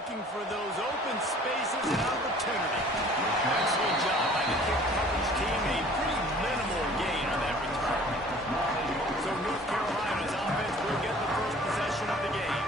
looking for those open spaces and opportunity. Excellent job by the kick coverage team. A pretty minimal gain on that return. So North Carolina's offense will get the first possession of the game.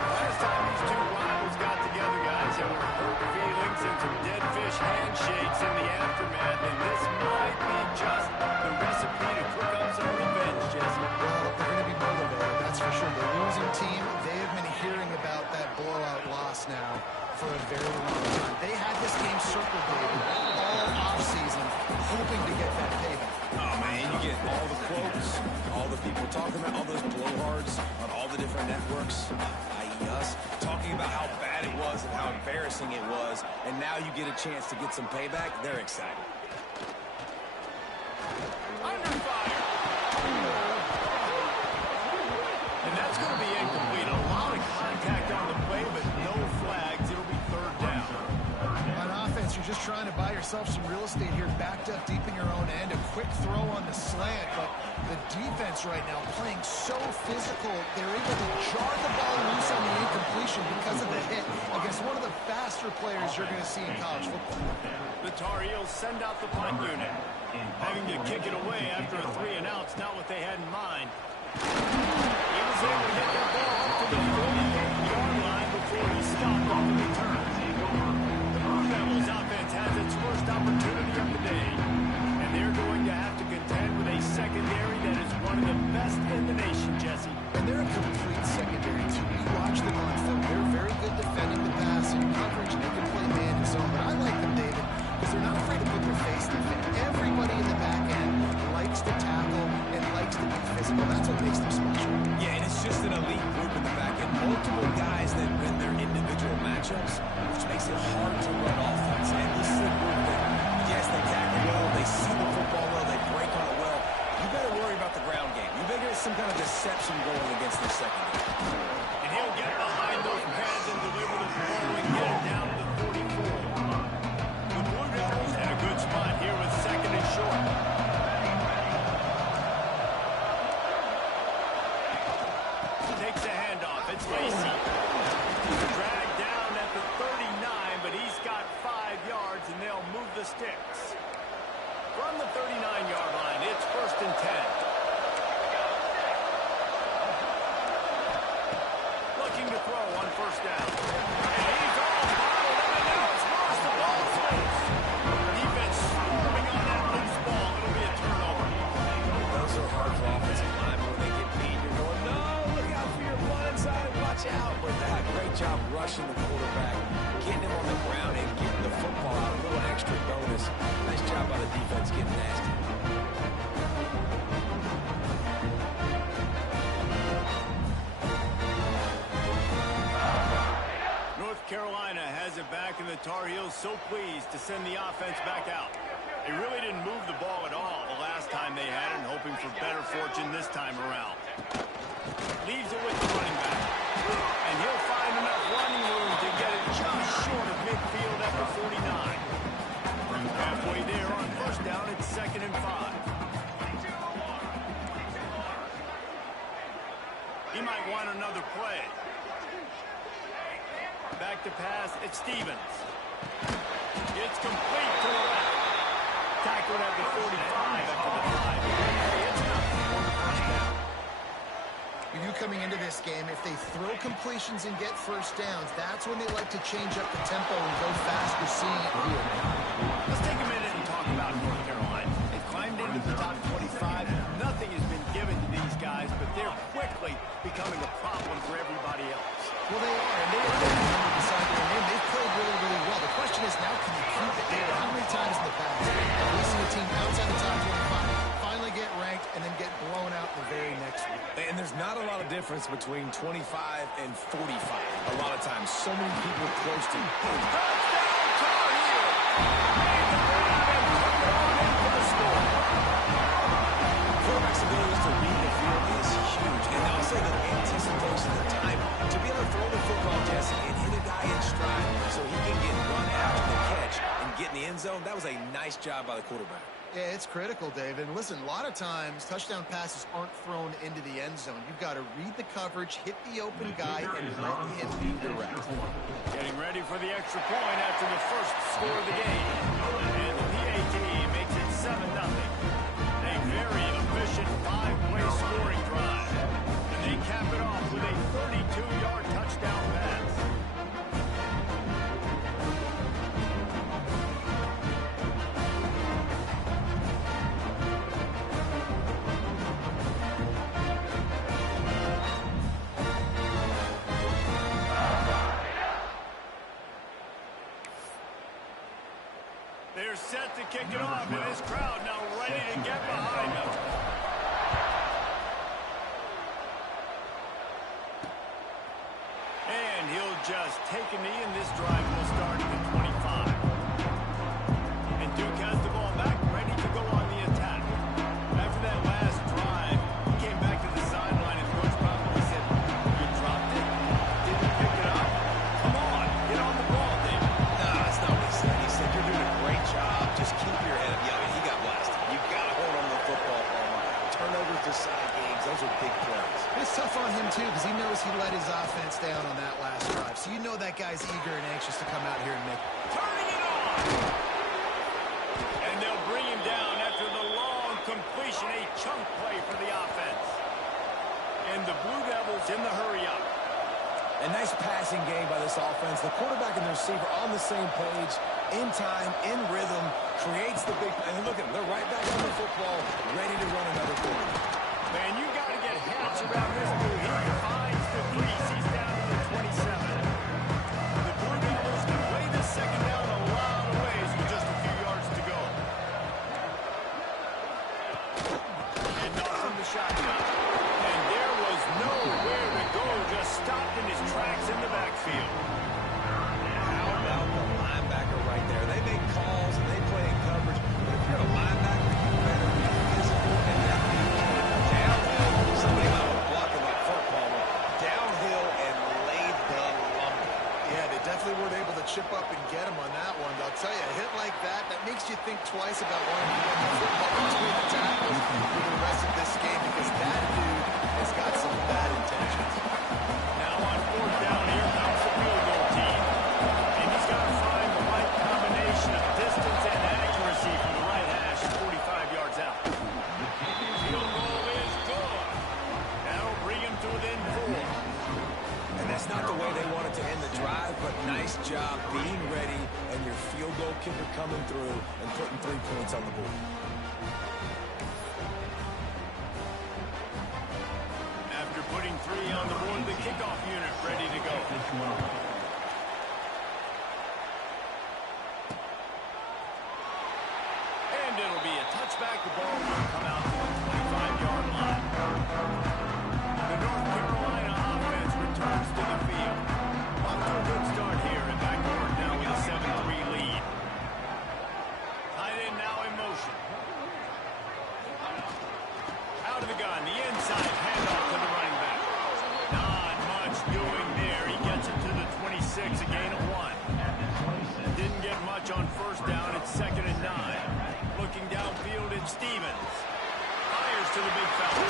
Last time these two rivals got together, guys, there were hurt feelings and some dead fish handshakes in the aftermath, and this might be just the recipe to cook up some revenge, Jesse. Well, they're going to be motivated, that's for sure. The losing team, they have been hearing about that blowout loss now for a very long time. They had this game circled, David, all offseason, hoping to get that payback. Oh, man, you get all the quotes, all the people talking about all those blowhards on all the different networks, i.e. us, talking about how bad it was and how embarrassing it was, and now you get a chance to get some payback. They're excited. Under fire. And that's going to be incomplete. A lot of contact on the play, but no flags. It'll be third down. On offense, you're just trying to buy yourself some real estate here, backed up deep in your own end. A quick throw on the slant, but the defense right now playing so physical, they're able to jar the ball loose on the incompletion because of the hit against one of the faster players you're going to see in college football. The Tar Heels send out the punt unit. Having to kick it away after a 3-and-out's not what they had in mind. He was able to get that ball up to the 48-yard line before he stopped on the return. The Blue Devils offense has its first opportunity of the day, and they're going to have to contend with a secondary that is one of the best in the nation, Jesse. And they're a complete secondary, too. We watch them on film. They're very good defending the pass and coverage. They can play man and zone, but I like them, David, because they're not afraid to put their face in the fit. Everybody in the back end likes to tackle and likes to be physical. That's what makes them special. Yeah, and it's just an elite group in the back end. Multiple guys that win their individual matchups, which makes it hard to run offense. And this is a group that, yes, they tackle well, they see the football well, they break on it well. You better worry about the ground game. You better get some kind of deception going against their secondary. And he'll get behind those pads and deliver the ball and get it down to the 44. The Blue Devils in a good spot here with second and short. Takes a handoff. It's Lacey. Dragged down at the 39, but he's got 5 yards, and they'll move the sticks. From the 39-yard line, it's first and 10. Looking to throw on first down. And he's all bottled up, and now it's lost. The ball's loose. Defense swarming on that loose ball. It'll be a turnover. Those are hard for offensive linemen when they get beat. You're going, no, look out for your blind side, watch out. But that great job rushing the quarterback, getting him on the ground and getting the football out, a little extra bonus. Nice job by the defense getting nasty. North Carolina has it back, and the Tar Heels so pleased to send the offense back out. They really didn't move the ball at all the last time they had it, hoping for better fortune this time around. Leaves it with the running back. And he'll find enough running room to get it just short of midfield at the 49. Halfway there on first down, it's second and 5. He might want another play. Back to pass, it's Stevens. It's complete to the left. Tackled at the 45 after the 5. It's nothing on the first down. You knew coming into this game, if they throw completions and get first downs, that's when they like to change up the tempo and go fast. We're seeing it here. Let's take a minute and talk about North Carolina. They've climbed into the top 25. Nothing has been given to these guys, but they're quickly becoming a problem for everybody else. Well, they are, and they are beside their name. They've played really, really well. The question is now, can you keep it there? How many times in the past have we seen a team outside the top 25 finally get ranked and then get blown out the very next week? And there's not a lot of difference between 25 and 45 a lot of times. So many people close to Touchdown, Tar Heels! Made the grab and took it on in for the score. Quarterback's ability to read the field is huge. And I'll say the anticipation, the time to be able to throw the football, Jesse, and hit a guy in stride so he can get run after the catch and get in the end zone. That was a nice Nice job by the quarterback. Yeah, it's critical, David. And listen, a lot of times touchdown passes aren't thrown into the end zone. You've got to read the coverage, hit the open guy, and let him do the rest. Getting ready for the extra point after the first score of the game. And the PAT makes it 7-0. A very efficient 5-play scoring drive. And they cap it off with a 32-yard touchdown pass. They're set to kick it off, and this crowd now ready to get behind them. And he'll just take a knee, and this drive will start at the 25. And Duke has the ball back, ready to go on the attack. After that last drive, he came back to the sideline, and Coach probably said, "You dropped it? Didn't pick it up? Come on, get on the ball, David." No, that's not what he said. He said, "You're doing a great job. Just keep your head up." Yeah, I mean, he got blasted. You got to hold on to the football. Turnovers decide games. Those are big plays. It's tough on him, too, because he knows he let his offense down on that last drive. So you know that guy's eager and anxious to come out here and make it. Turning it on! And they'll bring him down after the long completion, a chunk play for the offense. And the Blue Devils in the hurry-up. A nice passing game by this offense. The quarterback and the receiver on the same page, in time, in rhythm, creates the big play. And look at them. They're right back on the football, ready to run another quarter. Man, you got to get hats around this dude. He finds the crease. He's down to the 27. The Blue Devils can play this second down a lot of ways with just a few yards to go. And not from the shotgun. And there was nowhere to go. Just stopped in his tracks in the backfield. How about the linebacker right there? They make calls and they play in coverage. But if you're a linebacker, you better be physical and that downhill. Somebody might have blocked him like Fort Palmer. Downhill and laid the lumber. Yeah, they definitely weren't able to chip up and get him on that one. I'll tell you, a hit like that, that makes you think twice about wanting to get the football between the tackles for the rest of this game, because that dude has got some bad intentions. Now on fourth down, here comes the field goal team. And he's got to find the right combination of distance and accuracy from the right hash, 45 yards out. Field goal is good. That'll bring him to within 4. And that's not the way they wanted to end the drive, but nice job being ready and your field goal kicker coming through and putting 3 points on the board. After putting 3 on the board, the kickoff unit ready to go. And it'll be a touchback. The ball will come out to the 25-yard line. The North Carolina offense returns to the field. Off to a good start here, and back to work now with a 7-3 lead. Tight end now in motion. Out of the gun, the inside handoff to the running back. Not much doing there. He gets it to the 26, a gain of 1. Didn't get much on first down. It's 2nd and 9. Looking downfield, it's Stevens. Fires to the big fella.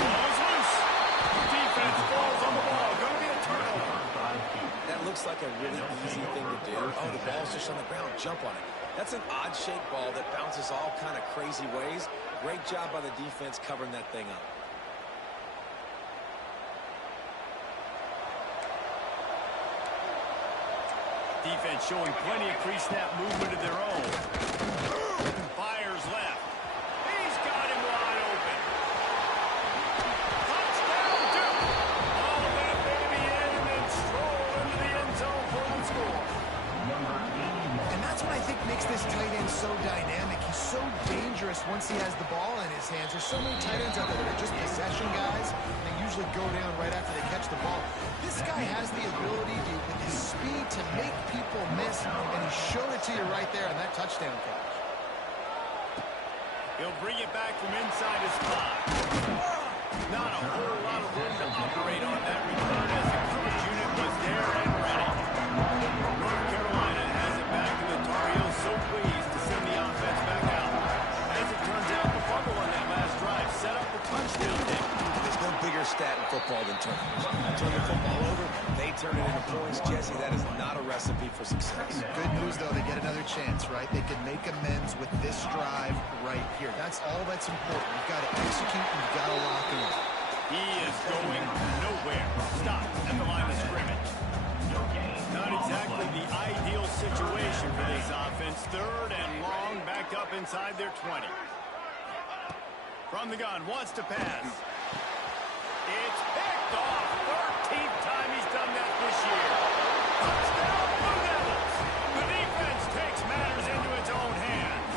Ball is loose. Defense falls on the ball. Going to be a turnover. That looks like a really easy thing to do. Oh, the ball's just on the ground. Jump on it. That's an odd-shaped ball that bounces all kind of crazy ways. Great job by the defense covering that thing up. Defense showing plenty of pre-snap movement of their own. Fires left. He's got him wide open. Touchdown, Duke. All of that baby in and then stroll into the end zone for the score. And that's what I think makes this tight end so dynamic. He's so dangerous once he has the ball in his hands. There's so many tight ends out there that are just possession guys. They usually go down right after they catch the ball. This guy has the ability to, with his speed, to make people miss, and he showed it to you right there in that touchdown catch. He'll bring it back from inside his 5. Not a whole lot of room to operate on that return as the coverage unit was there and ready. North Carolina has it back, and the Tar Heels so pleased to send the offense Turn the football over, they turn it into points. Jesse, that is not a recipe for success. Good news, though, they get another chance, right? They can make amends with this drive right here. That's all that's important. You've got to execute and you've got to lock in. He is going nowhere. Stop at the line of scrimmage. Not exactly the ideal situation for this offense. Third and long, back up inside their 20. From the gun, wants to pass. It's picked off. 13th time he's done that this year. Touchdown, Blue Devils. The defense takes matters into its own hands.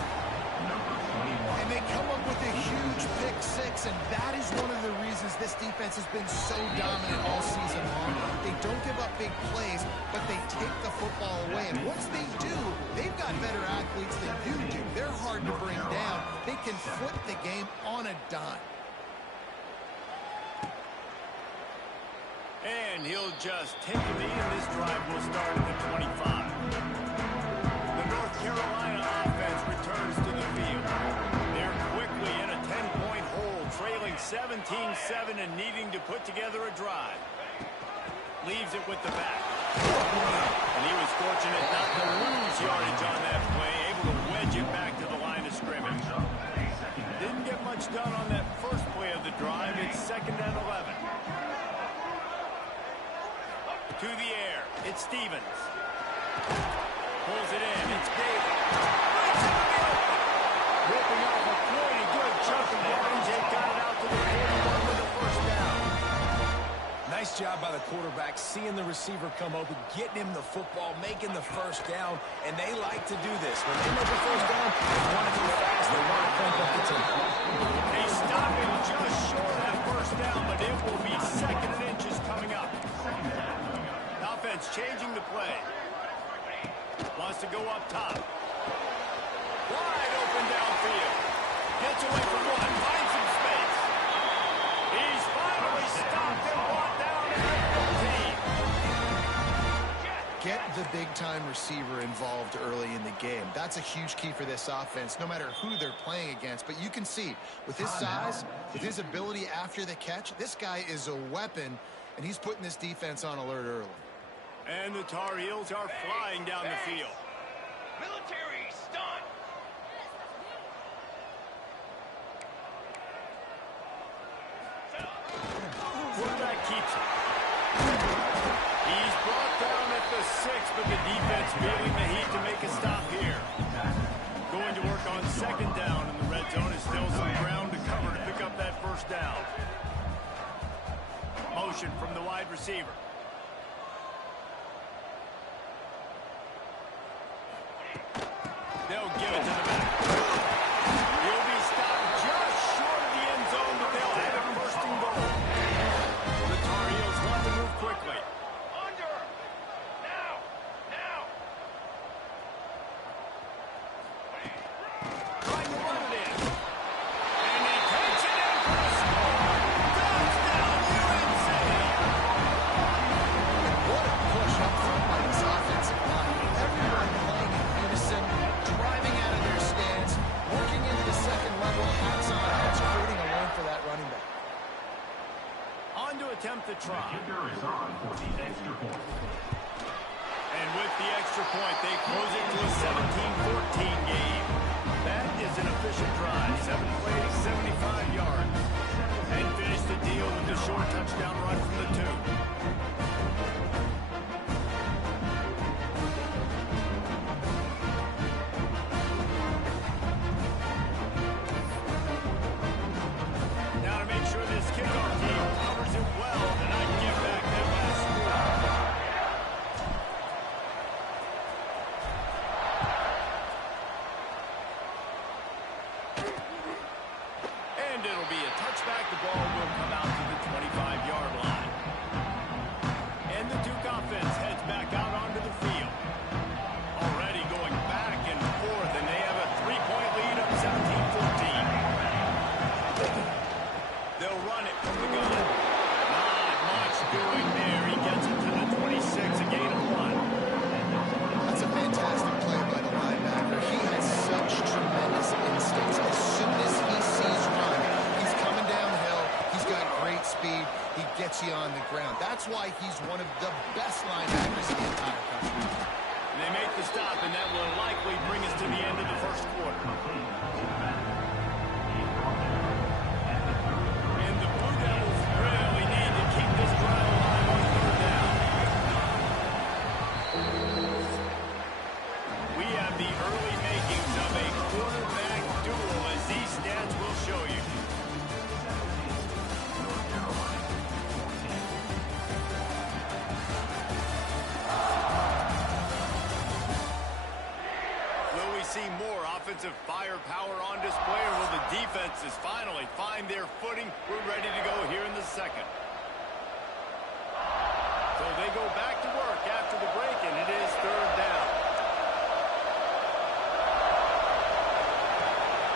And they come up with a huge pick six, and that is one of the reasons this defense has been so dominant all season long. They don't give up big plays, but they take the football away. And once they do, they've got better athletes than you do. They're hard to bring down. They can flip the game on a dime. And he'll just take a knee, and this drive will start at the 25. The North Carolina offense returns to the field. They're quickly in a 10-point hole, trailing 17-7 and needing to put together a drive. Leaves it with the back. And he was fortunate not to lose yardage on that play, able to wedge it back to the line of scrimmage. Didn't get much done on that first play of the drive. It's 2nd and 11. To the air, it's Stevens. Pulls it in, it's Davis. Ripping off a pretty good chunk of yardage. They got it out to the 41 with the first down. Nice job by the quarterback, seeing the receiver come open, getting him the football, making the first down, and they like to do this. When they make a first down, they want to go fast, they want to pump up the tempo. They stop him just short of that first down, but it will be 2nd and inches coming up. Offense changing the play. Wants to go up top. Wide open downfield. Gets away from one. Finds some space. He's finally stopped and brought down at 15. Get the big-time receiver involved early in the game. That's a huge key for this offense, no matter who they're playing against. But you can see, with his size, with his ability after the catch, this guy is a weapon, and he's putting this defense on alert early. And the Tar Heels are flying down the field. Military stunt. Quarterback keeps it. He's brought down at the 6, but the defense feeling the heat to make a stop here. Going to work on 2nd down, and the red zone is still some ground to cover to pick up that first down. Motion from the wide receiver. They'll give it to the back. He'll be stopped just short of the end zone, but they'll have it 1st and goal. The Tar Heels want to move quickly. Under. Now. Trying to run it in. And he takes it in for a score. Touchdown, UNC. What a push up front by this offensive line. Everyone playing in unison, driving out of their stance, working into the 2nd level. Hats on. That's creating a lane for that running back. On to attempt the try. Kicker is on for the extra point. And with the extra point, they close it to a 17-14 game. That is an efficient drive. 7 plays, 75 yards. And finish the deal with the short touchdown run from the 2. Now to make sure this kickoff team covers it well and not give back that last score. And it'll be a touchback. The ball will come out to the 25-yard line. ground. That's why he's one of the best linebackers in the entire country. They make the stop, and that will likely bring us to the end of the first quarter. And the Blue Devils really need to keep this drive alive on third down. We have the early makings of a quarterback duel, as these stats will show you. Will we see more offensive firepower on display, or will the defenses finally find their footing? We're ready to go here in the second. So they go back to work after the break, and it is third down.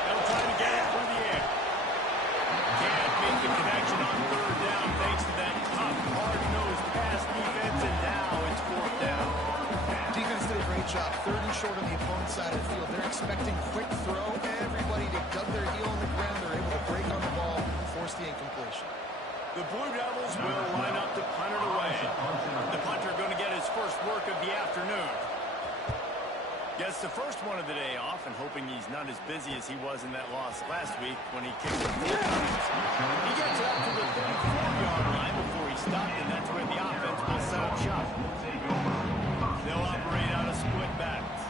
They'll try to get it through the air. Can't make the connection on third down thanks to that tough, hard-nosed pass defense, and now it's fourth down. Defense did a great job. Third and short on the opponent's side of the field. They're expecting quick throw. Everybody to dug their heel on the ground. They're able to break on the ball and force the incompletion. The Blue Devils will line up to punt it away. The punter going to get his first work of the afternoon. Gets the first one of the day off, and hoping he's not as busy as he was in that loss last week when he kicked it 4 times. He gets up to the 34-yard line before he stopped, and that's where the offense will set up shop. They'll operate out of split backs.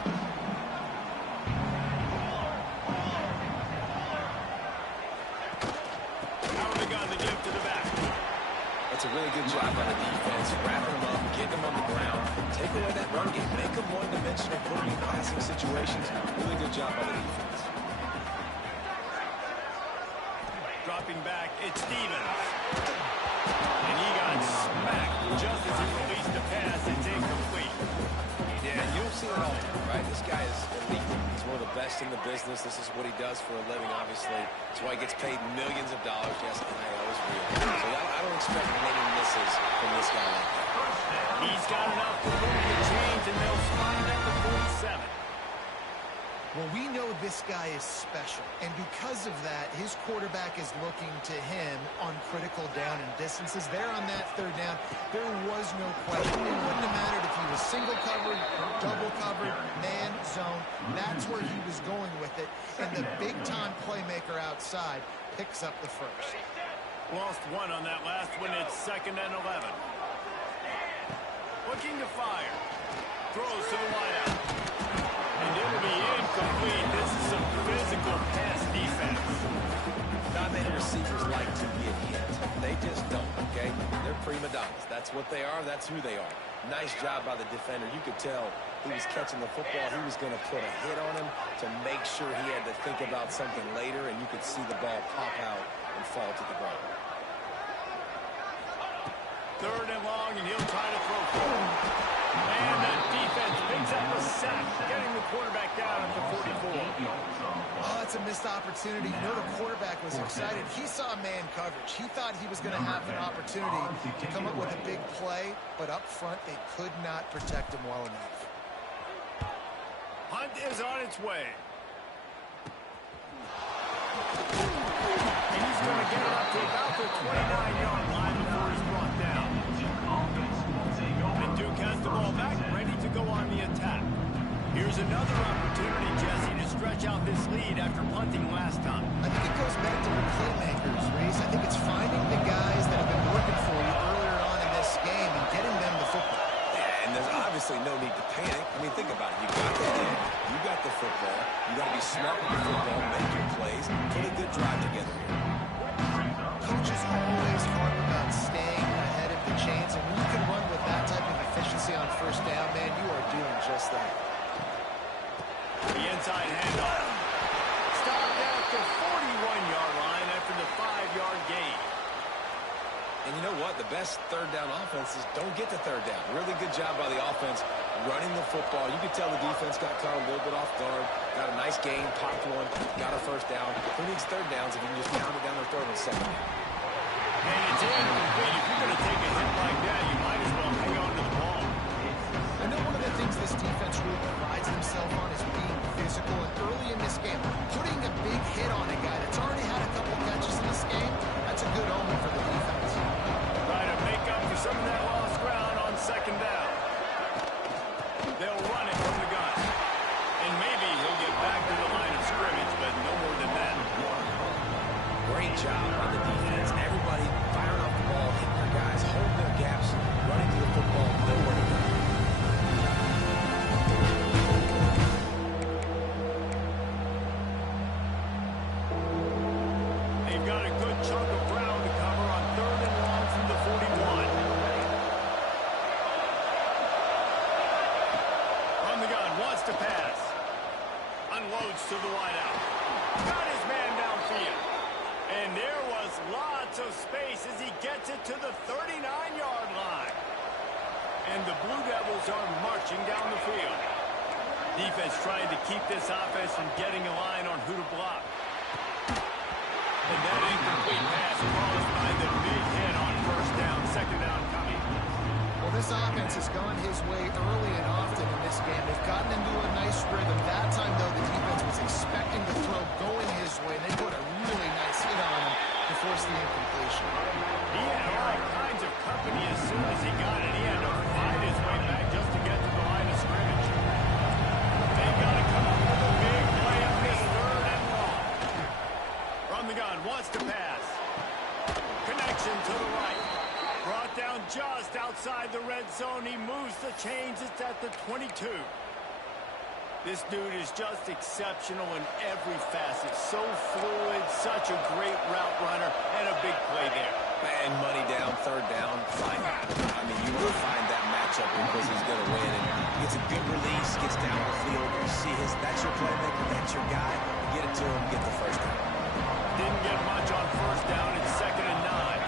Out of the gun, the give to the back. That's a really good job by the defense. Wrapping them up, getting them on the ground. Take away that run game. Make them one-dimensional, put them in passing situations. Really good job by the defense. Dropping back, it's Stevens. And he got smacked just as he released the pass. It's incomplete. Yeah, you don't see it all, right? This guy is elite. He's one of the best in the business. This is what he does for a living, obviously. That's why he gets paid millions of dollars. Yes, NIL is real. So I don't expect many misses from this guy like that. He's got enough to move the chains, and they'll spot him at the 47. Well, we know this guy is special, and because of that, his quarterback is looking to him on critical down and distances. There on that third down, there was no question. It wouldn't have mattered if he was single covered, double covered, man, zone. That's where he was going with it, and the big-time playmaker outside picks up the first. Lost one on that last one. It's 2nd and 11. Looking to fire. Throws to the wideout. And it'll be incomplete. This is some physical pass defense. Not many receivers like to get hit. They just don't, okay? They're prima donnas. That's what they are. That's who they are. Nice job by the defender. You could tell he was catching the football. He was going to put a hit on him to make sure he had to think about something later, and you could see the ball pop out and fall to the ground. Third and long, and he'll try to throw forward. And that defense picks up a sack, getting the quarterback down at the 44. Oh, it's a missed opportunity. You know the quarterback was excited. He saw man coverage. He thought he was going to have an opportunity to come up with a big play, but up front they could not protect him well enough. Hunt is on its way. And he's going to get it up to about the 29-yard line before he's brought down. And Duke has the ball back, ready to go on the attack. Here's another opportunity, Jesse, to stretch out this lead after punting last time. I think it goes back to the playmakers, Reese. I think it's finding the guys that have been working for you earlier on in this game and getting them the football. Yeah, and there's obviously no need to panic. I mean, think about it. You got the head, you got the football, you got to be smart with the football, make your plays, put a good drive together here. Coaches always harp about staying ahead of the chains, and when you can run with that type of efficiency on first down, man, you are doing just that. The inside handoff. Stopped at the 41-yard line after the 5-yard gain. And you know what? The best third down offenses don't get to third down. Really good job by the offense running the football. You could tell the defense got caught a little bit off guard. Got a nice gain, popped one, got a first down. Who needs third downs if you can just pound it down their throat in second? And it's incomplete. If you're going to take a hit like that, you might as well hang on to the ball. I know one of the things this defense really prides themselves on is being physical, and early in this game, putting a big hit on a guy that's already had a couple catches in this game, that's a good omen for the defense. Try to make up for some to the wideout. Got his man downfield. And there was lots of space as he gets it to the 39-yard line. And the Blue Devils are marching down the field. Defense trying to keep this offense from getting a line on who to block. And that incomplete pass caused by the big hit on first down. Second down coming. Well, this offense has gone his way early and often in this game. They've gotten into a nice rhythm. That time, though, the defense was expecting the throw going his way, and they put a really nice hit on him to force the incompletion. He had all kinds of company as soon as he got it. He had to fight his way back just to get to the line of scrimmage. They got to come up with a big play on this third and long. From the gun, wants to pass. Connection to the right. Brought down just outside the red zone. He moves the chains. It's at the 22. This dude is just exceptional in every facet. So fluid, such a great route runner, and a big play there. And money down, third down, fine. I mean, you will find that matchup because he's going to win. And he gets a good release, gets down the field. You see that's your playmaker, that's your guy. Get it to him, get the first down. Didn't get much on first down. It's 2nd and 9.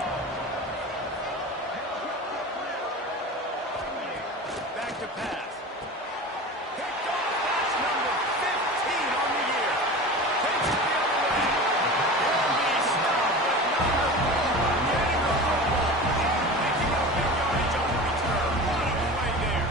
Back to pass. Picked off. That's number 15 on the year. Takes it the other way. He'll be stopped with number 4 getting the football. Picking up big yardage on the return. What a play there.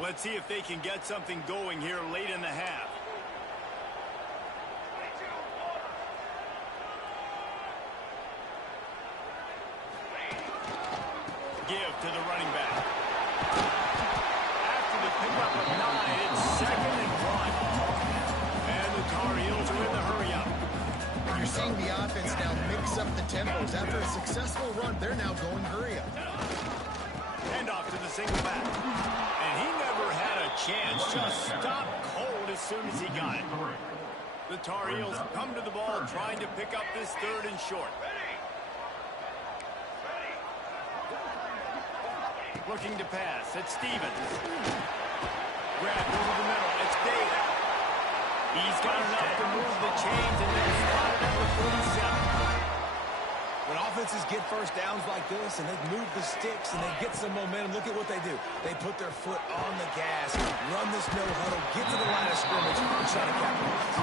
Let's see if they can get something going here late in the half. Give to the running back. After the pickup of 9, it's 2nd and 1. And the Tar Heels are in the hurry-up. You're seeing the offense now mix up the tempos. After a successful run, they're now going hurry-up. Hand off to the single back. And he never had a chance. Just stopped cold as soon as he got it. The Tar Heels come to the ball trying to pick up this 3rd and short. Looking to pass. It's Stevens. Grabbed over the middle. It's Davis. He's got enough to move the chains and then slot it at the 47. When offenses get first downs like this and they move the sticks and they get some momentum, look at what they do. They put their foot on the gas, run this no huddle, get to the line of scrimmage, and try to capitalize.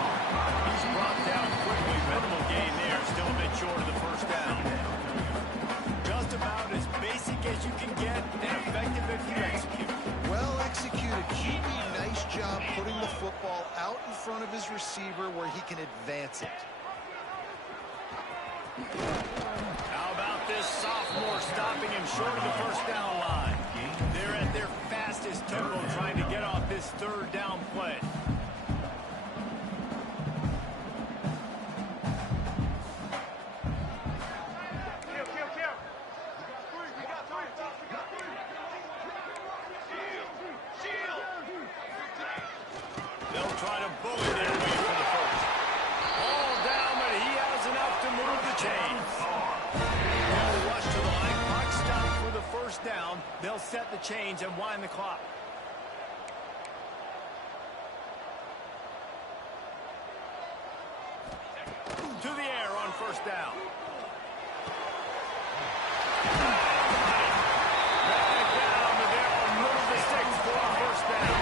He's brought down quickly. Minimal gain there. Still a bit short of the first down. Just about as basic as you can get and effective if you execute. Well executed. QB, nice job putting the football out in front of his receiver where he can advance it. How about this sophomore stopping him short of the first down line? They're at their fastest tempo trying to get off this 3rd down play. They'll try to bully their way for the first. All down, but he has enough to move the chains. They'll rush to the line. Clock stop for the first down. They'll set the chains and wind the clock. To the air on first down. Back down, but they'll move the sticks for first down.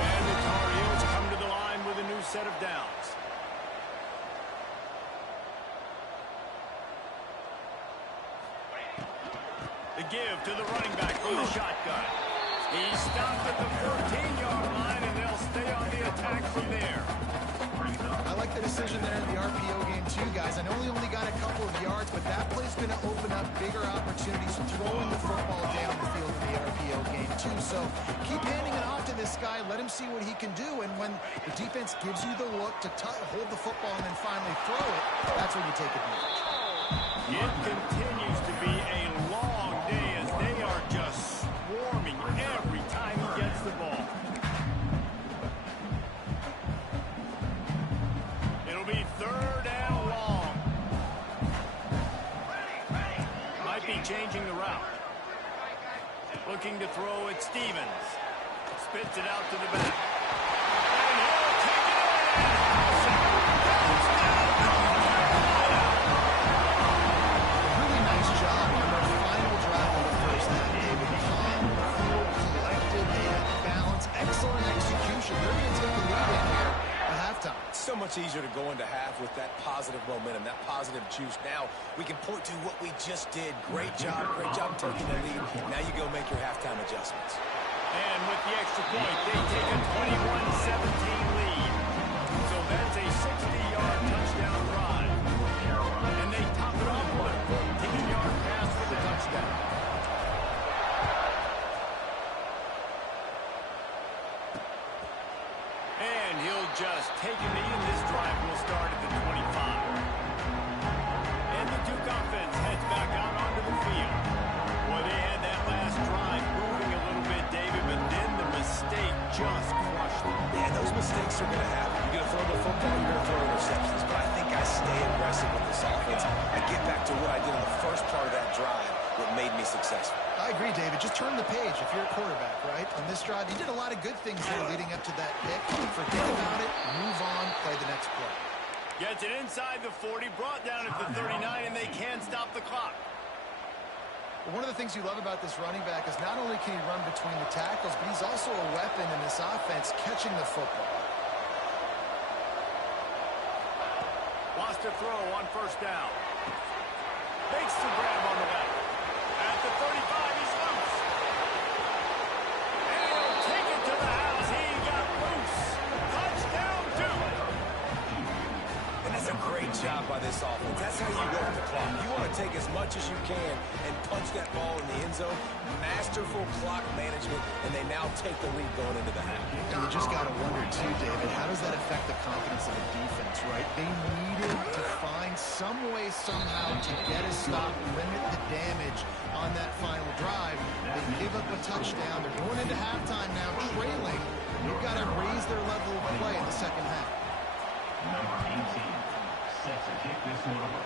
And the Tar Heels come to the line with a new set of downs. The give to the running back from the shotgun. He stopped at the 14-yard line, and they'll stay on the attack from there. I like the decision there in the RPO game too, guys. I know he only got a couple of yards, but that play's going to open up bigger opportunities throwing the football down the field in the RPO game too. So keep handing it off to this guy. Let him see what he can do. And when the defense gives you the look to hold the football and then finally throw it, that's when you take advantage. It continues to be a long day changing the route. Looking to throw at Stevens. Spits it out to the back. And he'll take it Really nice job on their final drive of the first half, David. Calm, cool, collected, they had balance, excellent execution. They're going to take the lead in here at halftime. It's so much easier to go into half with that positive momentum, that positive juice. Now we can point to what we just did. Great job taking the lead. Now you go make your halftime adjustments. And with the extra point, they take a 21-17 lead. So that's a 60-yard touchdown drive. And they top it off with a 14-yard pass for the touchdown. And he'll just take a knee, and this drive will start at the 25. And the Duke offense heads back out onto the field. Well, they had that last drive moving a little bit, David, but then the mistake just crushed them. Yeah, those mistakes are going to happen. You're going to throw the football, you're going to throw interceptions. But I think I stay aggressive with this offense. I get back to what I did on the first part of that drive, what made me successful. I agree, David. Just turn the page if you're a quarterback, right? On this drive, you did a lot of good things there leading up to that pick. Forget about it, move on, play the next play. Gets it inside the 40, brought down at the 39, and they can't stop the clock. One of the things you love about this running back is not only can he run between the tackles, but he's also a weapon in this offense catching the football. Wants to throw on first down. Makes the grab on the left. At the 35, he's loose. And he'll take it to the house. He got loose. Touchdown, Duke. And that's a great job by this offense. That's how you work the clock. You want to take as much as you can and punch that ball in the end zone. Masterful clock management, and they now take the lead going into the half. And you just got to wonder, too, David, how does that affect the confidence of the defense, right? They needed to find some way, somehow, to get a stop, limit the damage on that final drive. They give up a touchdown. They're going into halftime now, trailing. You've got to raise their level of play in the second half. Number 18, set to kick this one over.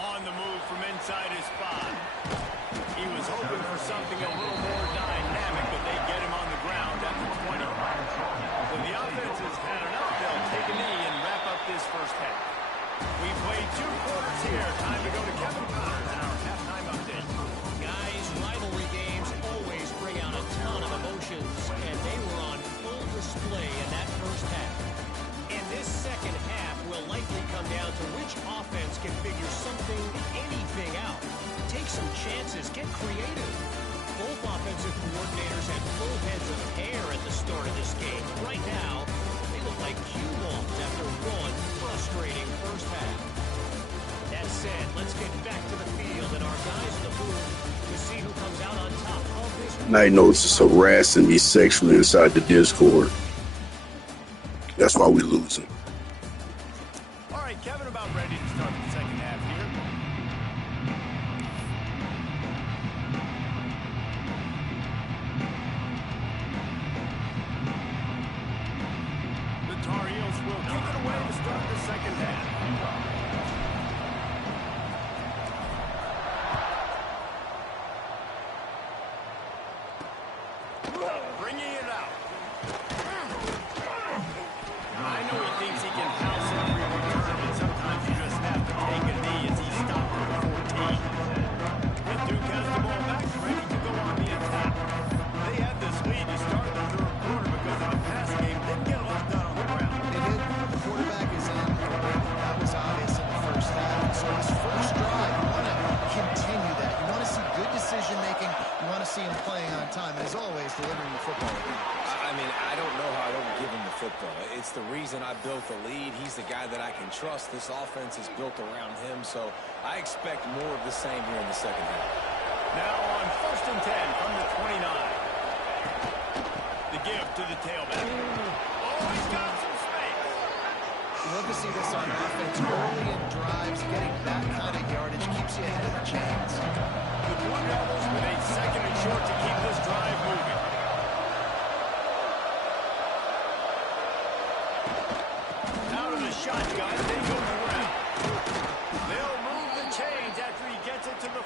On the move from inside his spot. He was hoping for something a little more dynamic, but they get him on the ground at the 20. So the offense has had enough. They'll take a knee and wrap up this first half. We played 2 quarters here. Time to go to Kevin Connors and our halftime update. Guys, rivalry games always bring out a ton of emotions, and they were on full display in that first half. And this second half will likely come down to which offense can figure something, anything out. Take some chances, get creative. Both offensive coordinators had full heads of hair at the start of this game. Right now, they look like cue balls after one frustrating first half. That said, let's get back to the field and our guys in the booth to see who comes out on top of this. I know it's harassing me sexually inside the Discord. That's why we losing. All right, Kevin, about ready to start the second half here. The Tar Heels will kick it away to start the second half. Bringing it out. I know he thinks he can house every return, but sometimes you just have to take a knee as he stopped at the 14. And Duke has the ball back, ready to go on the attack. They had this lead to start the third quarter because of the passing game. Didn't get a lot done on the ground. They did. The quarterback is in. That was obvious in the first half. So this first drive, you want to continue that. You want to see good decision-making. You want to see him playing on time. And as always, delivering the football. I mean, I don't know how I don't give him the football. It's the reason I built the lead. He's the guy that I can trust. This offense is built around him, so I expect more of the same here in the second half. Now on 1st and 10 from the 29. The give to the tailback. Oh, he's got some space. You love to see this on offense early in drives. Getting that kind of yardage keeps you ahead of the chains. The Blue Devils with a second and short to keep this drive moving. Out of the shotgun, they go to the ground. They'll move the chains after he gets it to the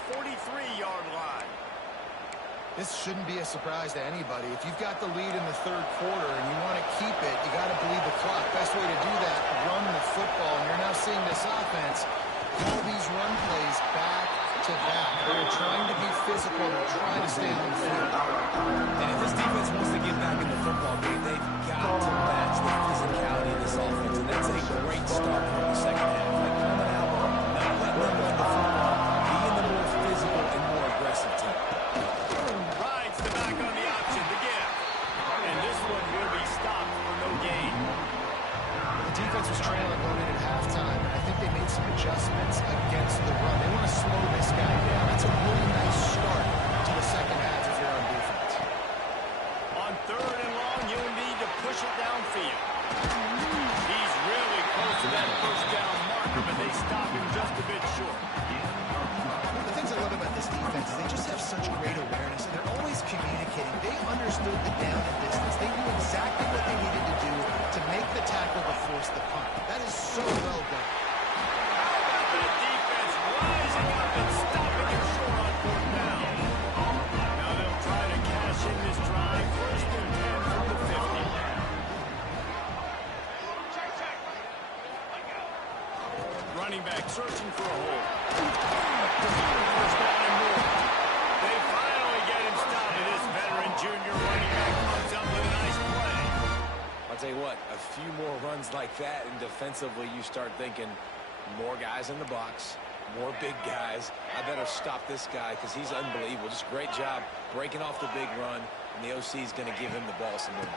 This shouldn't be a surprise to anybody. If you've got the lead in the third quarter and you want to keep it, you got to bleed the clock. Best way to do that, run the football. And you're now seeing this offense call these run plays back to back. They're trying to be physical. They're trying to stay on the field. And if this defense wants to get back in the football game, they've got to match the physicality of this offense. And that's a great start for the second half. Like coming out, not letting them run the football, being the more physical and more aggressive team. Rides the back on the option to give. And this one will be stopped for no gain. The defense was trailing going in at halftime, and I think they made some adjustments against the run. They want to slow this guy down. That's a really nice start to the second half if you're on defense. On third and long, you'll need to push it downfield. He's really close to that first down marker, but they stop him just a bit short. The things I love about this defense is they just have such great awareness, and they're always communicating. They understood the down and distance. They knew exactly what they needed to do to make the tackle to force the punt. That is so well done. How about that defense rising up and stopping him short on fourth down? Now they'll try to cash in this drive. First and 10 from the 50. Running back searching for a hole. First down and more. They finally get him stopped. This veteran junior running back comes up with a nice play. I'll tell you what, a few more runs like that, and defensively you start thinking more guys in the box, more big guys. I better stop this guy because he's unbelievable. Just great job breaking off the big run, and the OC is going to give him the ball some more.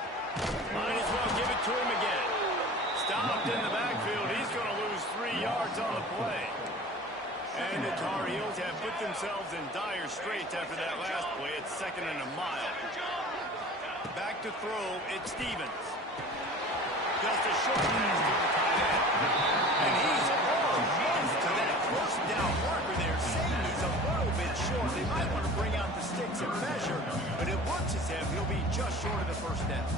Might as well give it to him again. Stopped in the backfield. He's going to lose 3 yards on the play. And the Tar Heels have put themselves in dire straits after that last play. It's second and a mile. Back to throw, it's Stevens. Just a short pass to the tight end. And he's almost to that first down marker there, saying he's a little bit short. They might want to bring out the sticks and measure, but it looks as if he'll be just short of the first down.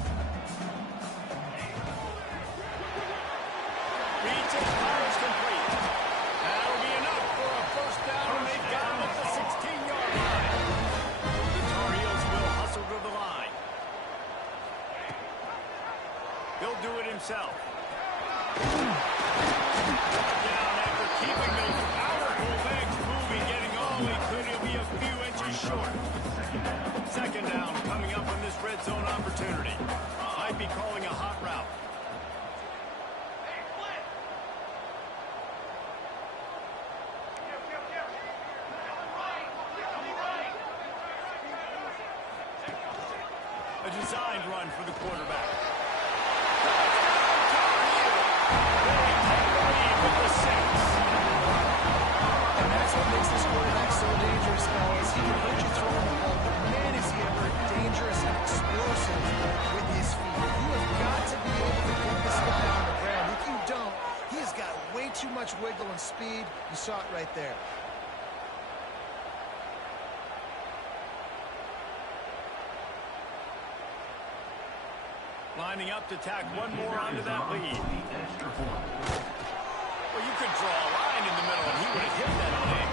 Beats it, fires complete. That'll be enough for a first down, and they've got him at the 16-yard line. The Tar Heels will hustle to the line. He'll do it himself. Down after keeping those powerful legs moving, getting all he could. He'll be a few inches short. Second down coming up on this red zone opportunity. Might be calling a hot route. A designed run for the quarterback. And that's what makes this quarterback so dangerous, fellas. He can hurt you throwing the ball, but man, is he ever dangerous and explosive with his feet. You have got to be able to get this guy on the ground. If you don't, he has got way too much wiggle and speed. You saw it right there. Lining up to tack one more onto that lead. Well, you could draw a line in the middle, and he would have hit that play.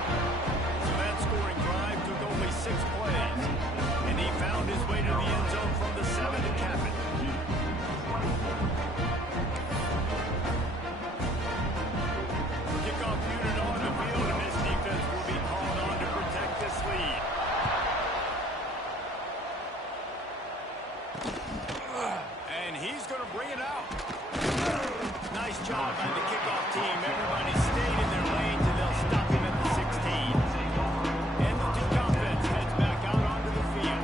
So that scoring drive took only 6 plays. And he found his way to the end zone from the 7 to cap it. Kickoff unit on the field, and this defense will be called on to protect this lead. And he's going to bring it out. Nice job by the kickoff team. Everybody stayed in their lanes, and they'll stop him at the 16. And the Duke offense heads back out onto the field.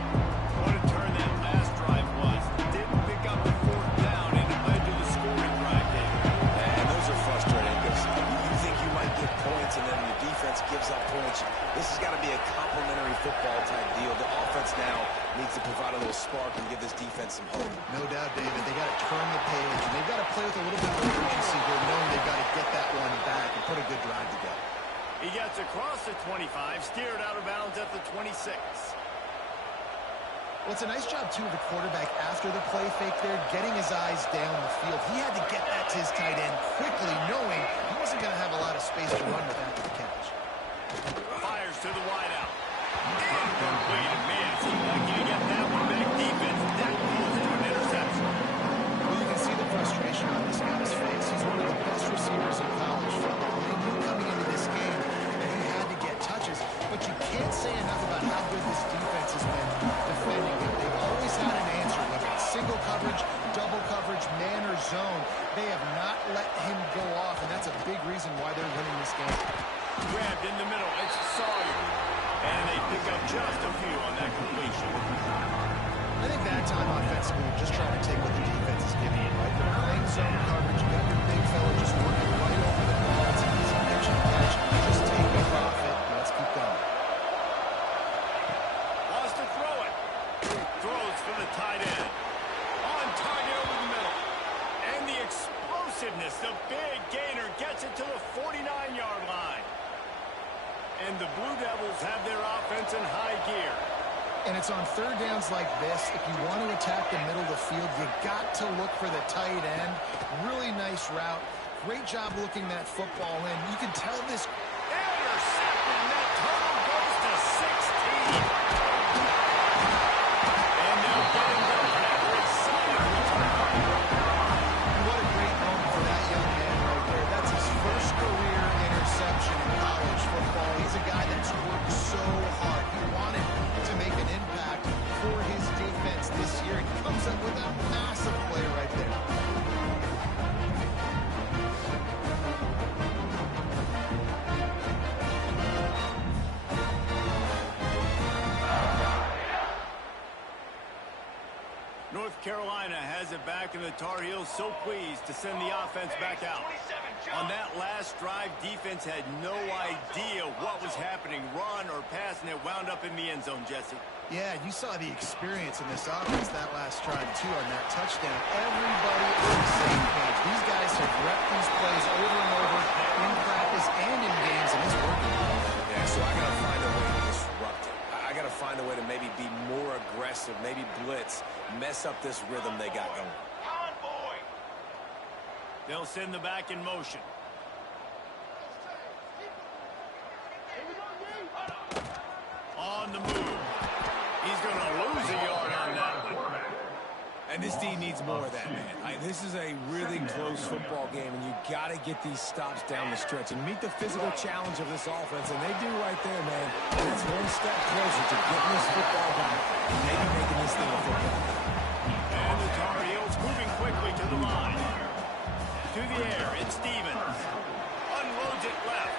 What a turn that last drive was. Didn't pick up the fourth down, and it led to the scoring drive, David. And those are frustrating because you think you might get points, and then the defense gives up points. This has got to be a complementary football type deal. The offense now needs to provide a little spark and give this defense some hope. No doubt, David. They got to turn the page, and they've got to play with a little bit of urgency here, knowing they've got to get that one back and put a good drive together. He gets across the 25, steered out of bounds at the 26. Well, it's a nice job, too, of the quarterback after the play fake there, getting his eyes down the field. He had to get that to his tight end quickly, knowing he wasn't going to have a lot of space to run with after the catch. Fires to the wideout. Incomplete. Man, it seemed like he reason why they're winning this game. Grabbed in the middle. It's Sawyer. And they pick up just a few on that completion. I think that time offensively, we're just trying to take what the defense is giving you, right? They're playing zone coverage. You got your big fella just working right over the ball. It's an easy pitch and catch. Just take it off it. Let's keep going. Wants to throw it. Throws for the tight end. On target over the middle. And the explosiveness, the big gainer gets it to the 49-yard line. And the Blue Devils have their offense in high gear. And it's on third downs like this. If you want to attack the middle of the field, you got to look for the tight end. Really nice route. Great job looking that football in. You can tell this. Intercepted, and that total goes to 16. And they'll get him going after a solid return. What a great moment for that young man right there. That's his first career interception in college football. He's a guy that's worked so hard. He wanted to make an impact for his defense this year. He comes up with a massive play right there. North Carolina has it back, and the Tar Heels so pleased to send the offense back out. On that last drive, defense had no idea what was happening, run or pass, and it wound up in the end zone, Jesse. Yeah, you saw the experience in this offense that last drive, too, on that touchdown. Everybody on the same page. These guys have repped these plays over and over in practice and in games, and it's working. Yeah, so I got to find a way to disrupt it. I got to find a way to maybe be more aggressive, maybe blitz, mess up this rhythm they got going. Convoy. They'll send the back in motion. On the move. He's going to lose a yard on that one. And this team needs more of that, man. This is a really close football game, and you got to get these stops down the stretch and meet the physical challenge of this offense, and they do right there, man. And it's one step closer to getting this football back and maybe making this thing a football. And the Tar Heels moving quickly to the line. To the air, it's Stevens. Unloads it left.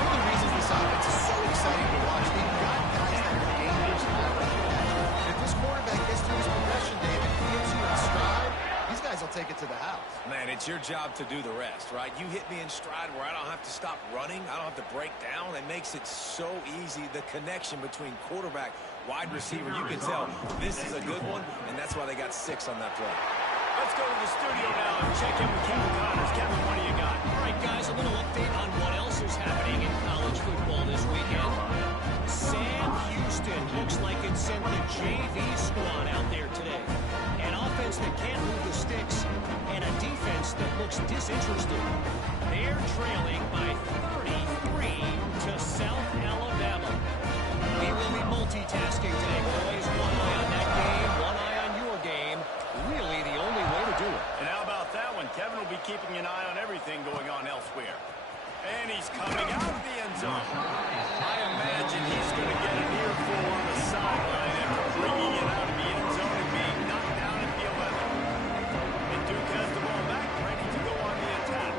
One of the reasons this offense is so exciting to watch, they've got guys that are dangerous and out of catch. If this quarterback gets through his progression, David, gives you a stride, these guys will take it to the house. Man, it's your job to do the rest, right? You hit me in stride where I don't have to stop running. I don't have to break down. It makes it so easy. The connection between quarterback, wide receiver, you can tell this is a good one, and that's why they got 6 on that play. Let's go to the studio now and check in with Kevin Connors. Kevin, what do you got? All right, guys, a little update on what else is happening in college football this weekend. Sam Houston looks like it sent the JV squad out there today. An offense that can't move the sticks and a defense that looks disinterested. They're trailing by 33 to South Alabama. We will be multitasking today, boys. One eye on that game, one eye on your game. Really the only way to do it. And how about that one? Kevin will be keeping an eye on everything going on elsewhere. And he's coming out of the end zone. I imagine he's going to get an earful on the sideline after bringing it out of the end zone and being knocked down at the 11. And Duke has the ball back, ready to go on the attack.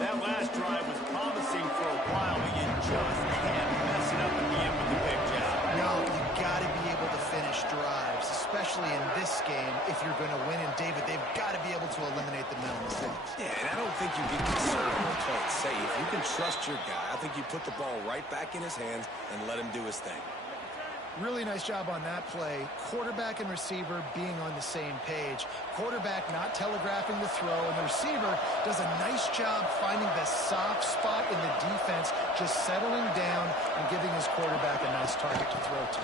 That last drive was promising for a while, but you just can't mess it up at the end with the big job. No, you got to be able to finish drives, especially in this game. If you're going to win, and David, they've got to be able to eliminate the mental mistakes. Yeah, and I don't think you get concerned when play it safe. You can trust your guy. I think you put the ball right back in his hands and let him do his thing. Really nice job on that play. Quarterback and receiver being on the same page. Quarterback not telegraphing the throw, and the receiver does a nice job finding the soft spot in the defense, just settling down and giving his quarterback a nice target to throw to.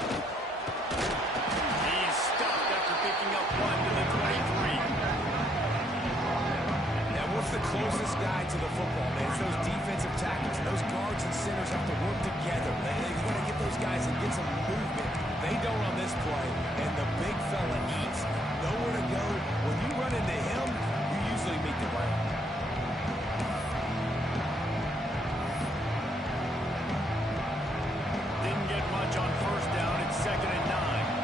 He's stopped after picking up 1 to the 23. Now, what's the closest guy to the football, man? It's those defensive tackles. Those guards and centers have to work together. They got to get those guys and get some movement. They don't on this play, and the big fella eats. Nowhere to go. When you run into him, you usually meet the ground. Didn't get much on first down. It's 2nd and 9.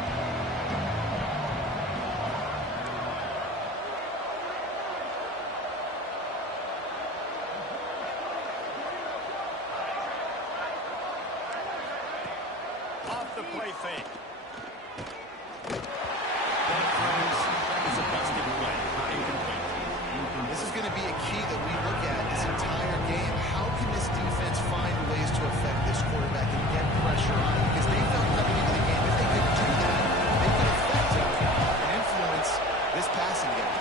play fake. That, friends, is a busted play. Incomplete. This is going to be a key that we look at this entire game. How can this defense find ways to affect this quarterback and get pressure on him? Because they felt coming into the game, if they could do that, they could affect him and influence this passing game.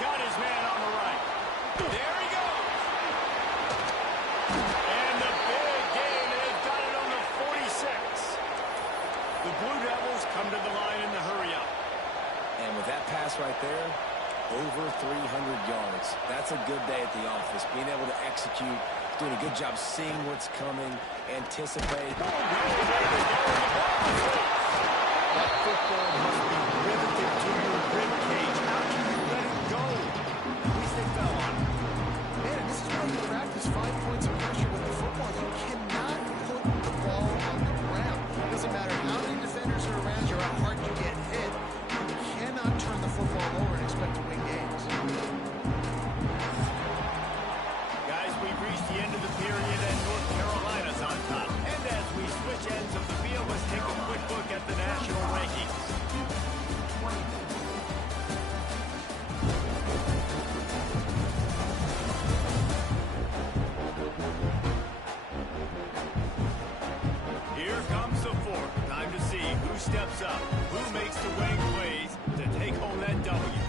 Got his man on the right. There he goes. And the big gain, they've got it on the 46. The Blue Devils come to the line in the hurry-up. And with that pass right there, over 300 yards. That's a good day at the office. Being able to execute, doing a good job seeing what's coming, anticipate. That football must be riveted to your rib cage. How can you let it go? At least they fell on it. Man, this is why you practice 5 points of pressure with the football. You cannot put the ball on the ground. It doesn't matter how many defenders are around you or how hard you get hit. You cannot turn the football over and expect to win games. Guys, we've reached the end of the period and North Carolina's on top. And as we switch ends of the field, let's take a quick look at the national rankings. Here comes the fourth. Time to see who steps up, who makes the winning plays to take home that W.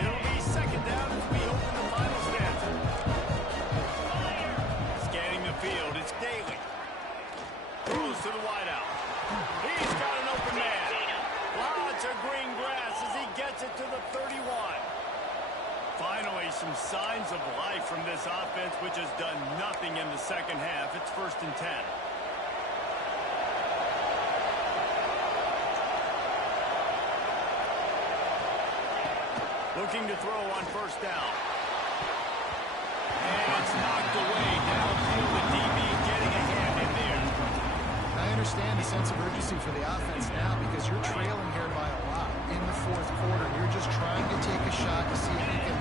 It'll be second down as we open the final stanza. Scanning the field, it's Daly. Throws to the wideout. He's got an open man. Lots of green grass as he gets it to the 31. Finally, some signs of life from this offense, which has done nothing in the second half. It's 1st and 10. Looking to throw on 1st down. And it's knocked away downfield. The DB getting a hand in there. I understand the sense of urgency for the offense now because you're trailing here by a lot in the 4th quarter. You're just trying to take a shot to see if you can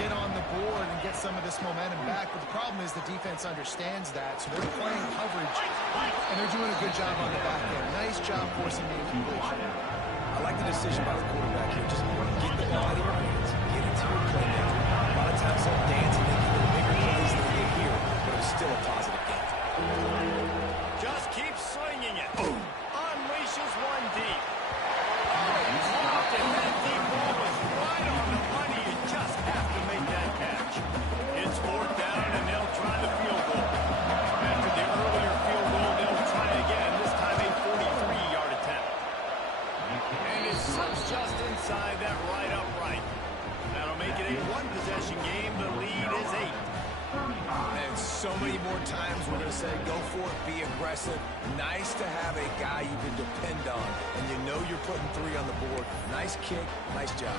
get on the board and get some of this momentum back. But the problem is the defense understands that, so they're playing coverage, and they're doing a good job on the back end. Nice job forcing the incompletion. I like the decision by the quarterback here. Just get the ball out of your hands. Get it to your playmaker. A lot of times they'll dance and they get a bigger plays than they get here, but it's still a positive game. Just keep slinging it. Unleashes one deep. Caught it. That deep ball was right on the money. You just have to make that catch. It's 4th down, and they'll try the field goal. After the earlier field goal, they'll try again, this time a 43-yard attempt. And it's just inside that right upright. That'll make it a one-possession game. The lead is 8. And so many more times we're going to say, go for it, be aggressive. Nice to have a guy you can depend on, and you know you're putting 3 on the board. Nice kick, nice job.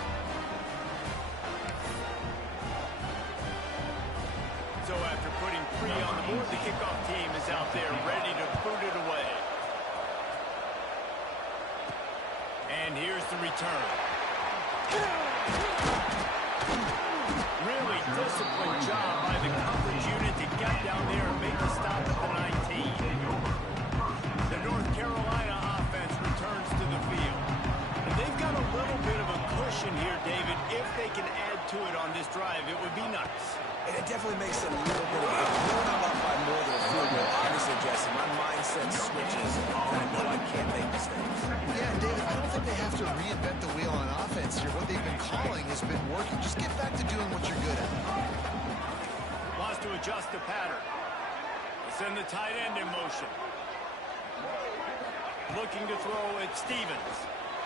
So after putting 3 on the board, the kickoff team is out there ready to boot it away. And here's the return. Really disciplined job by the coverage unit to get down there and make the stop at the 19. The North Carolina offense returns to the field. And they've got a little bit of a cushion here, David. If they can add to it on this drive, it would be nice. And it definitely makes it a little bit of a... If we're not up by more than a field goal, obviously, Jesse, my mindset switches, and I know I can't make mistakes. Yeah, and David, I don't think they have to reinvent the wheel on offense here. What they've been calling has been working. Just get back to doing what you're good at. Wants to adjust the pattern. They send the tight end in motion. Looking to throw at Stevens.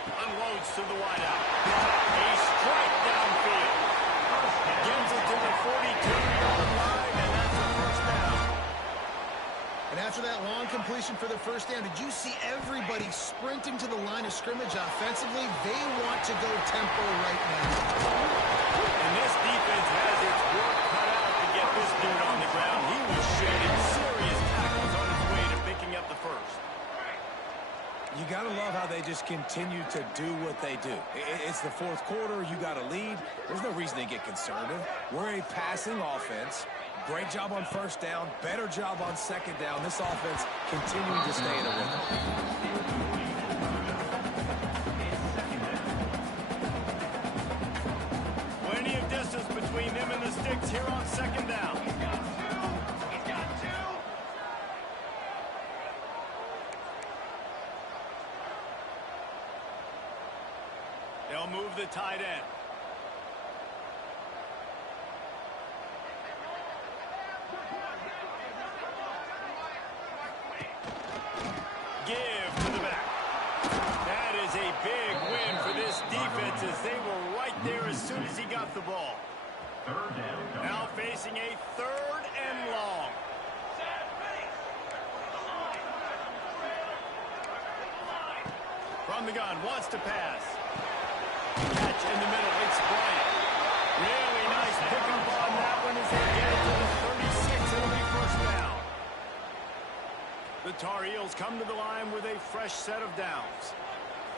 Unloads to the wideout. A strike downfield. Gets it to the 42-yard line, and that's a 1st down. And after that long completion for the 1st down, did you see everybody sprinting to the line of scrimmage offensively? They want to go tempo right now. And this defense has its work cut out to get this dude on the ground. He was shedding serious tackles on his way to picking up the 1st. You got to love how they just just continue to do what they do. It's the fourth quarter. You got a lead. There's no reason to get conservative. We're a passing offense. Great job on first down. Better job on second down. This offense continuing to stay in a rhythm. Plenty of distance between them and the sticks here on second down. He's got two. They'll move the tight end. Give to the back. That is a big win for this defense as they were right there as soon as he got the ball. Third down. Now facing a 3rd and long. From the gun, wants to pass. Catch in the middle, it's Bryant. Really nice pickup on that one as they get it to the 36. It'll be first down. The Tar Heels come to the line with a fresh set of downs.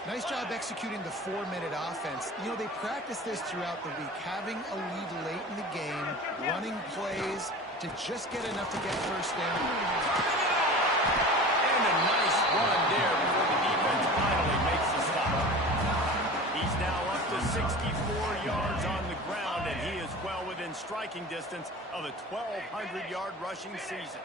Nice job executing the 4-minute offense. You know, they practice this throughout the week, having a lead late in the game, running plays to just get enough to get first down. And a nice run there before the defense finally makes the stop. He's now up to 64 yards on the ground, and he is well within striking distance of a 1,200-yard rushing season.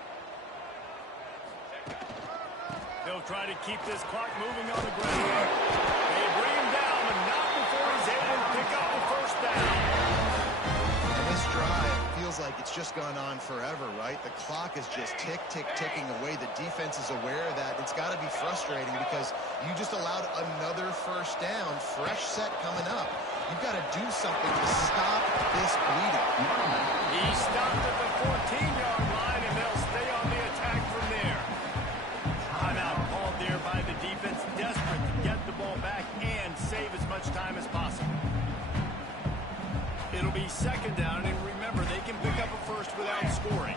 They'll try to keep this clock moving on the ground. They bring him down, but not before he's able to pick up the first down. And this drive feels like it's just gone on forever, right? The clock is just ticking away. The defense is aware of that. It's got to be frustrating because you just allowed another first down, fresh set coming up. You've got to do something to stop this bleeding. He stopped at the 14-yard line, and they'll stay on the attack from there. Timeout called there by the defense, desperate to get the ball back and save as much time as possible. It'll be second down, and remember, they can pick up a first without scoring.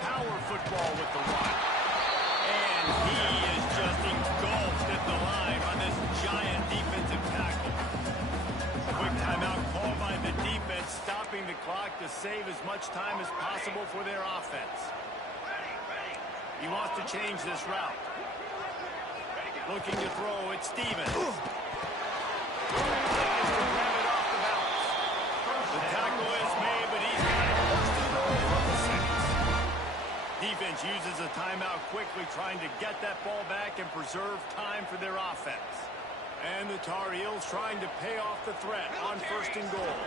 Power football with the one. And he is just engulfed at the line on this giant defensive tackle. Quick timeout called by the defense, stopping the clock to save as much time as possible for their offense. He wants to change this route. Looking to throw, it's Stevens. The tackle is made, but he's got it first and goal from the 6. Defense uses a timeout quickly, trying to get that ball back and preserve time for their offense. And the Tar Heels trying to pay off the threat on first and goal.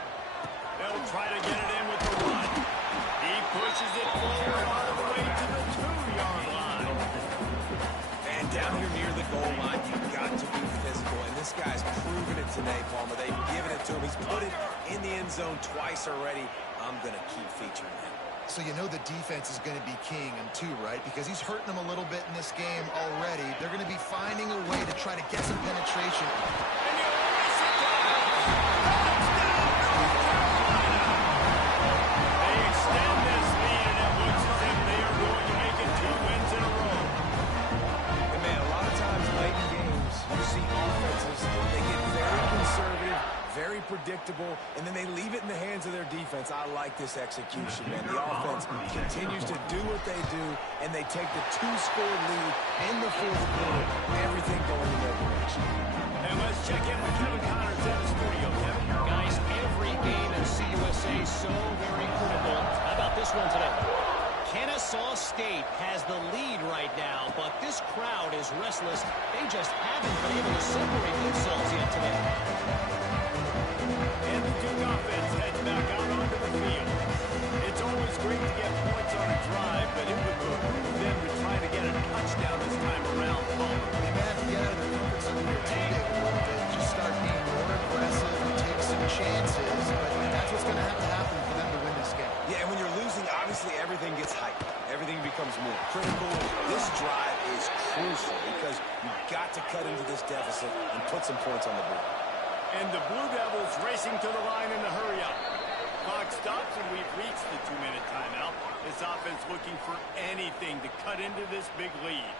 They'll try to get it in with the run. He pushes it forward all the way to the 2-yard line. And down here near the goal line, you've got to be physical. And this guy's proven it today, Palmer. They've given it to him. He's put it in the end zone twice already. I'm going to keep featuring him. So you know the defense is going to be keying him too, right? Because he's hurting them a little bit in this game already. They're going to be finding a way to try to get some penetration. Very predictable, and then they leave it in the hands of their defense. I like this execution, man. The offense continues to do what they do, and they take the 2-score lead in the fourth quarter. Everything going in their direction. And let's check in with Kevin Connors in the studio. Kevin? Guys, every game in CUSA is so very critical. How about this one today? Kennesaw State has the lead right now, but this crowd is restless. They just haven't been able to separate themselves yet today. And the Duke offense heads back out onto the field. It's always great to get points on a drive, but it would behoove them to try to get a touchdown this time around. They may have to get out of the comfort zone here today a little bit. Just start being more aggressive and take some chances, but that's what's going to have to happen for them to win this game. Yeah, and when you're losing, obviously everything gets hyped. Everything becomes more critical. This drive is crucial because you've got to cut into this deficit and put some points on the board. And the Blue Devils racing to the line in the hurry-up. Clock stops, and we've reached the 2-minute timeout. This offense looking for anything to cut into this big lead.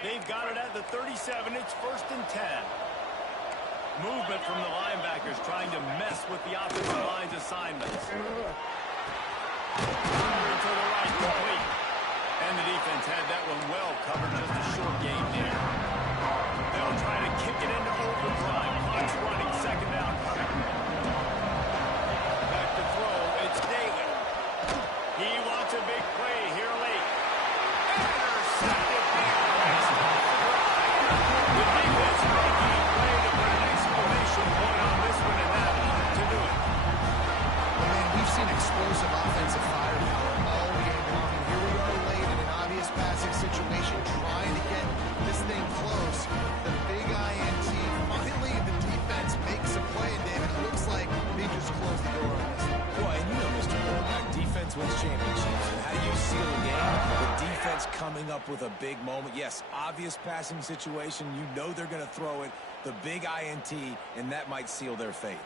They've got it at the 37. It's 1st and 10. Movement from the linebackers trying to mess with the offensive line's assignments. To the right, complete. And the defense had that one well covered, just a short game there. They'll try to kick it into overdrive. Clock's running, 2nd down coming. Back to throw, it's David. He wants a big play here late. Intercepted. The defense making a play to put an exclamation point on this one, and that to do it. Well, man, we've seen explosive offensive firepower all game long, and here we are late in an obvious passing situation, trying to get this thing close. The big INT, finally the defense makes a play, and David, it looks like they just closed the door on this. Boy, and you know, Mr. Quarterback, defense wins championships. And how do you seal a game? The defense coming up with a big moment. Yes, obvious passing situation. You know they're going to throw it. The big INT, and that might seal their fate.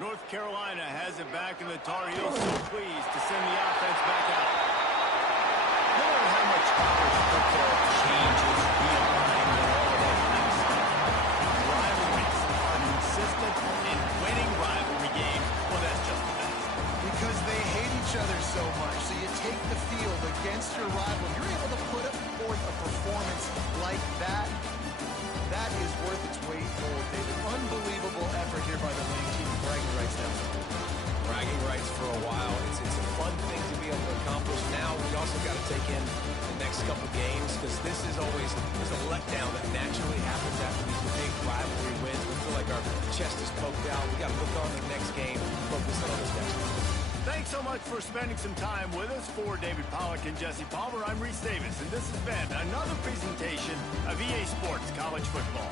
North Carolina has it back, and the Tar Heels so pleased to send the offense back out. No matter how much college football changes, realigning, and all of that kind of stuff, rivalries are consistent, and winning rivalry games, well, that's just the best. Because they hate each other so much. So you take the field against your rival. You're able to put forth a performance like that. That is worth its weight in gold, David. Unbelievable effort here by the winning team. Bragging rights now. Bragging rights for a while. It's a fun thing to be able to accomplish. Now we also got to take in the next couple games, because this is always there's a letdown that naturally happens after these big rivalry wins. We feel like our chest is poked out. We got to look on to the next game, focus on this next one. Thanks so much for spending some time with us. For David Pollack and Jesse Palmer, I'm Reese Davis, and this has been another presentation of EA Sports College Football.